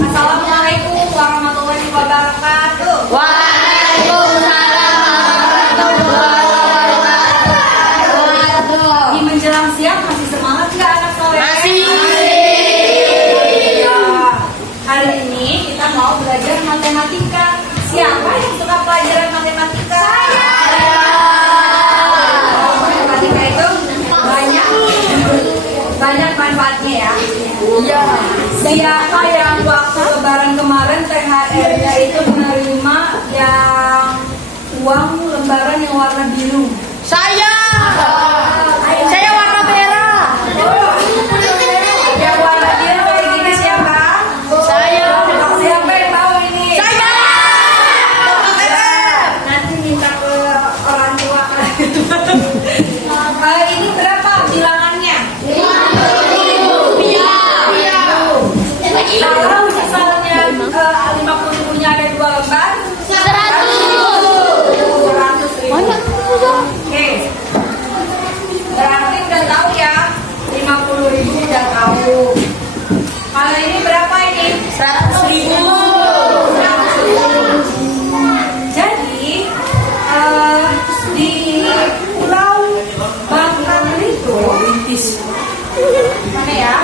Assalamualaikum warahmatullahi wabarakatuh. Waalaikumsalam warahmatullahi wabarakatuh. Di menjelang siang masih semangat nggak anak soleh? Masih. Ya, hari ini kita mau belajar matematika. Siapa yang suka pelajaran matematika? Matematika itu banyak manfaatnya ya. Iya. Siapa yang waktu lebaran kemarin THR-nya itu menerima yang uang lembaran yang warna biru? Saya warna merah. Yang warna biru kayak gini siapa? Saya. Siapa yang tahu ini? Saya. Nanti minta ke orang tua. Ini berapa bilangannya? Kalau misalnya 50.000-nya ada 2 lembar, 100.000. Oke. Berarti udah tahu ya, 50.000 udah tahu. Kalau ini berapa ini? 100.000. Jadi di Pulau Bangka Belitung, mana ya?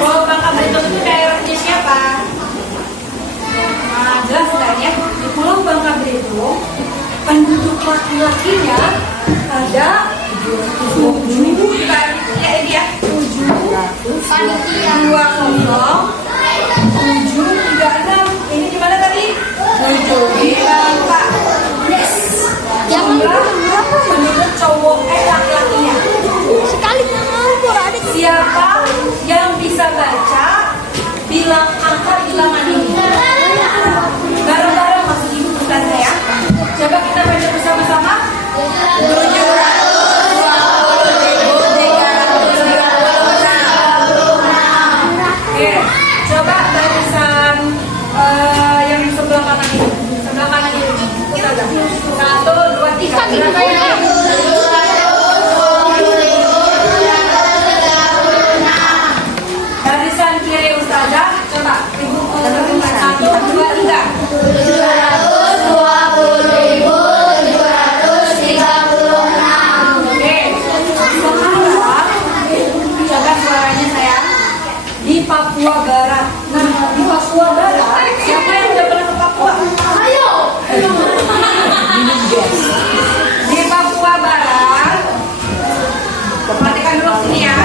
Pulau Bangka Belitung itu daerahnya siapa? Nah, jelas kan ya? Di Pulau Bangka Belitung penduduk laki-lakinya ada 7 kan? Ya ini ya, 736. Ini gimana tadi? 7 di Bangka. Yes. Jumlah penduduk cowok laki-lakinya. Sekali Siapa yang bisa baca bilang angka bilangan ini? Bareng-bareng masuk ibu ustazah ya. Coba kita baca bersama-sama. 720.336. Oke, coba barisan yang sebelah kanan ini. Sebelah kanan ini. Ustazah. 1, 2, 3. Berapa ya? Barisan kiri ustazah, coba ibu 1, 2, 3. 720.736. Oke, sekarang coba suaranya sayang. Di Papua Barat. Nah, di Papua Barat, siapa yang udah pernah ke Papua? Ayo. Di Papua Barat, perhatikan dulu sini ya.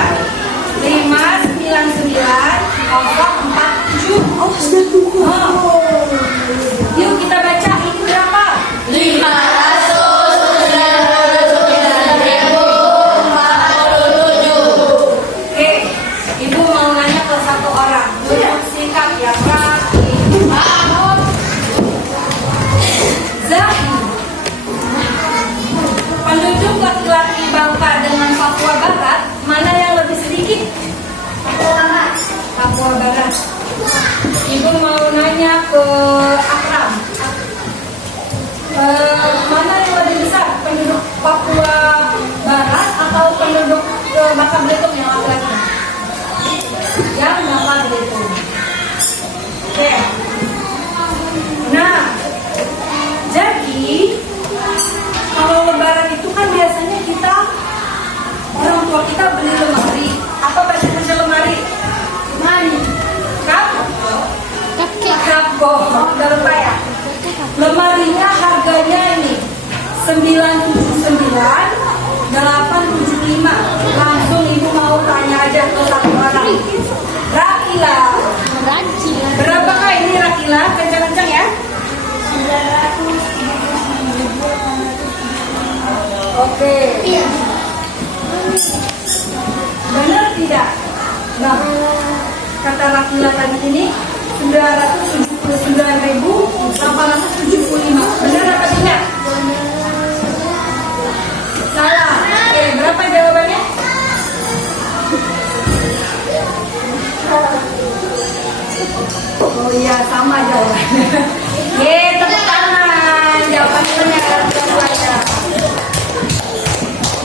599.047. Oh, sudah tunggu. Yuk kita baca, ini berapa? 599.047. Oke, ibu mau nanya ke satu orang. Sikap ya, Prati. Zahi. Penduduk laki-laki Bangka dengan Papua Barat, mana yang lebih sedikit? Papua Barat. Ibu mau nanya ke Akram. Mana yang lebih besar? Penduduk Papua Barat atau penduduk Bangka Belitung yang laki-laki? Yang Bangka Belitung. Oke. Nah, jadi kalau lebaran itu kan biasanya kita orang tua kita beli lemari. Apa bahasa Indonesia lemari? Kapko. Udah lupa ya? Lemarinya harganya ini 979.875. Langsung ibu mau tanya aja ke satu orang. Rakila. Berapakah ini Rakila? Kencang-kencang ya. Oke. Benar tidak? Nah, kata Rakila tadi ini 979.875. Benar apa tidak? Salah. Oke, berapa jawabannya? Oh iya, sama jawabannya. Tepuk tangan. Jawabannya benar.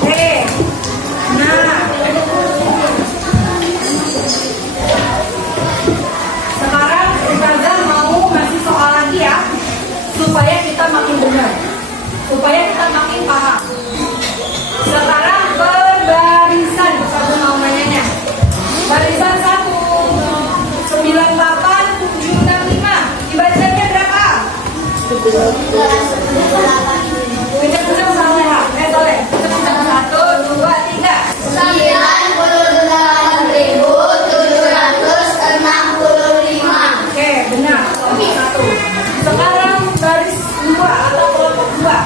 Oke. Nah, Kencang-kencang Saleh. Saleh. Kencang-kencang. 1, 2, 3. 98.765. Oke, benar. Satu. Sekarang baris 2 atau kelompok 2.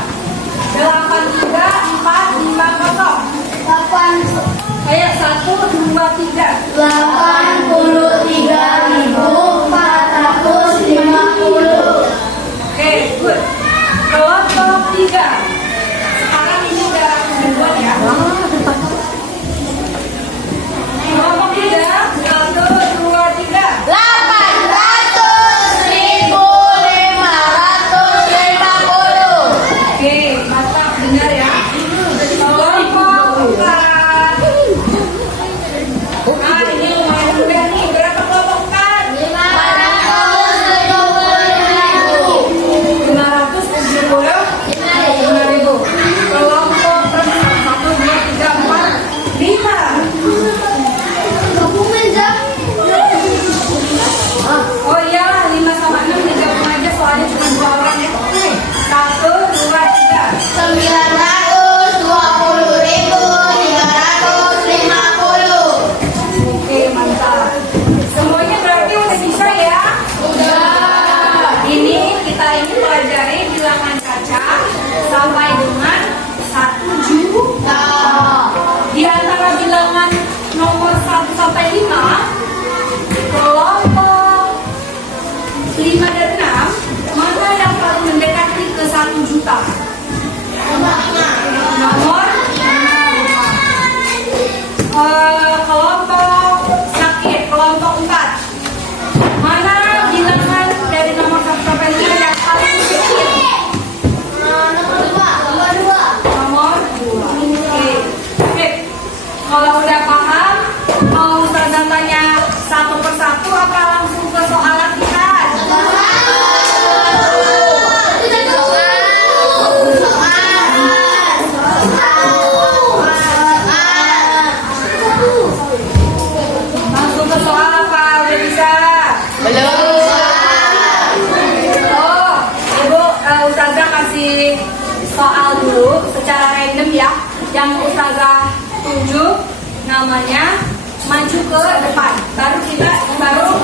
83450. 8 Ayo 1, 2, 3. 83.450. Oke, good. Kelompok 3. Sekarang ini udah dibuat ya. Kelompok 3. 1, 2, 3. 800.550. Oke, mantap, benar ya. Kelompok 4. Nah, ini lumayan mudah nih. Berapa kelompok 4? 575.000. Kelompok 1, 2, 3, 4, 5. Oh iya, 5 sama 6 digabung aja soalnya cuma 2 orang ya. 1, 2, 3. 920.350. Oke, mantap. Semuanya berarti udah bisa ya? Udah. Ini kita ini pelajari bilangan kaca sampai dengan 1 juta. Di antara bilangan nomor 1 sampai 5, kelompok 5 dan 6, mana yang paling mendekati ke 1 juta? Nomor 5. Kelompok sakit, kelompok 4. Mana bilangan dari nomor 1 sampai 5 yang paling kecil? Nomor 2. Oke. Oke. Kalau udah paham, mau Ustazah tanya satu persatu apa langsung ke soal latihan? Langsung ke soal apa? Udah bisa? Oh, Ibu, Ustazah kasih soal dulu secara random ya. Yang Ustazah tunjuk namanya maju ke depan. Baru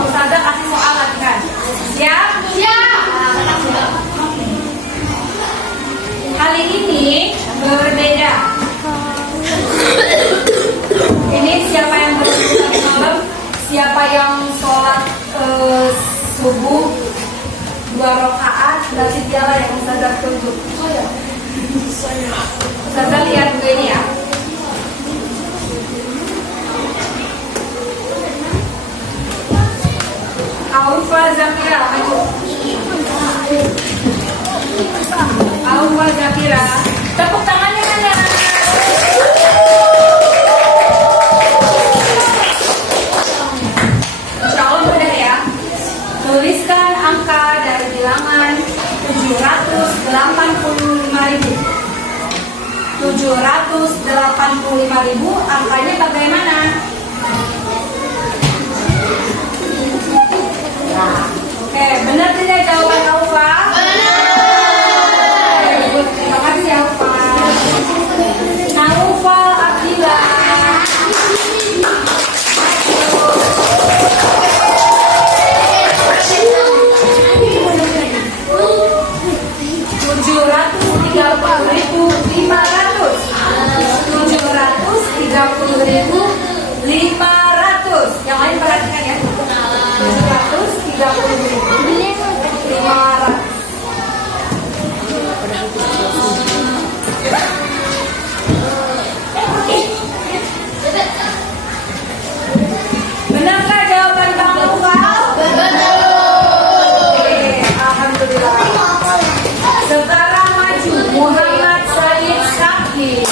Ustazah kasih soal latihan. Siap? Kali ini berbeda. Ini siapa yang bersubuh tadi malam? Siapa yang sholat subuh 2 rakaat berarti dialah yang Ustazah tunjuk. Ustazah lihat gue ini ya. Aufa Zakira, maju. Aufa Zakira, tepuk tangannya mana? Insya Allah mudah ya. Tuliskan angka dari bilangan 785.000. 785.000, angkanya bagaimana? Oke, benar tidak jawaban Aufa? Benar. Terima kasih Aufa. Aufa Akila. 730.500. Yang lain perhatikan ya. 730.500. Benarkah jawaban Bang Noval? Oke, alhamdulillah. Sekarang maju Muhammad Said Syakir.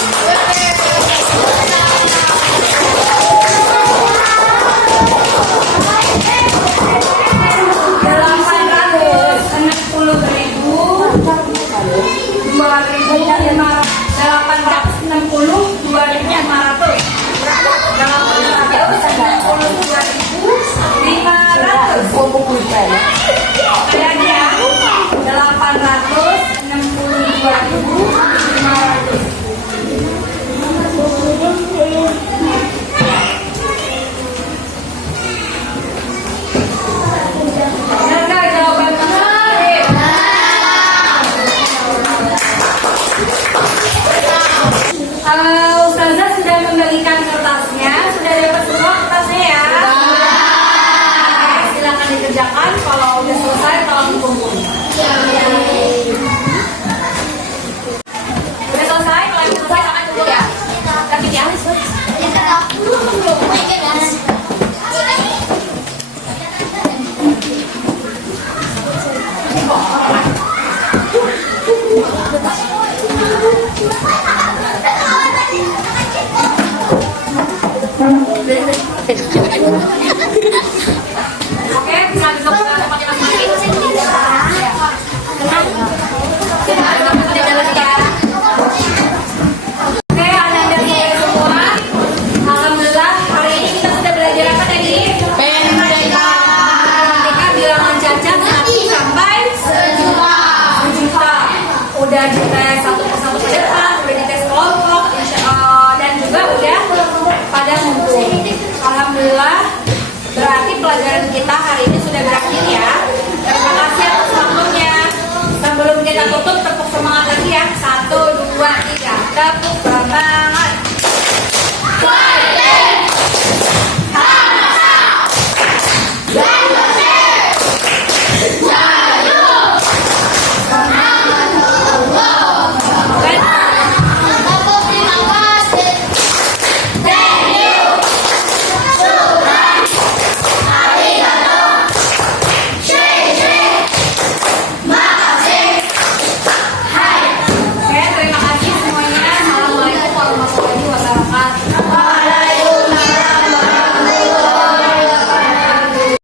Dalam Oke, bisa bisa tempatnya masing-masing. Oke, anak-anak semua. Alhamdulillah, hari ini kita sudah belajar apa tadi? PNBK. Mereka bilangan cacat 1 sampai Sejuta. sejuta. Udah dites satu persatu ke depan, udah dites kelompok, dan juga udah pada ngumpul. Alhamdulillah, berarti pelajaran kita hari ini sudah berakhir ya. Terima kasih atas waktunya. Sebelum kita tutup, tepuk semangat lagi ya. 1, 2, 3. Tepuk.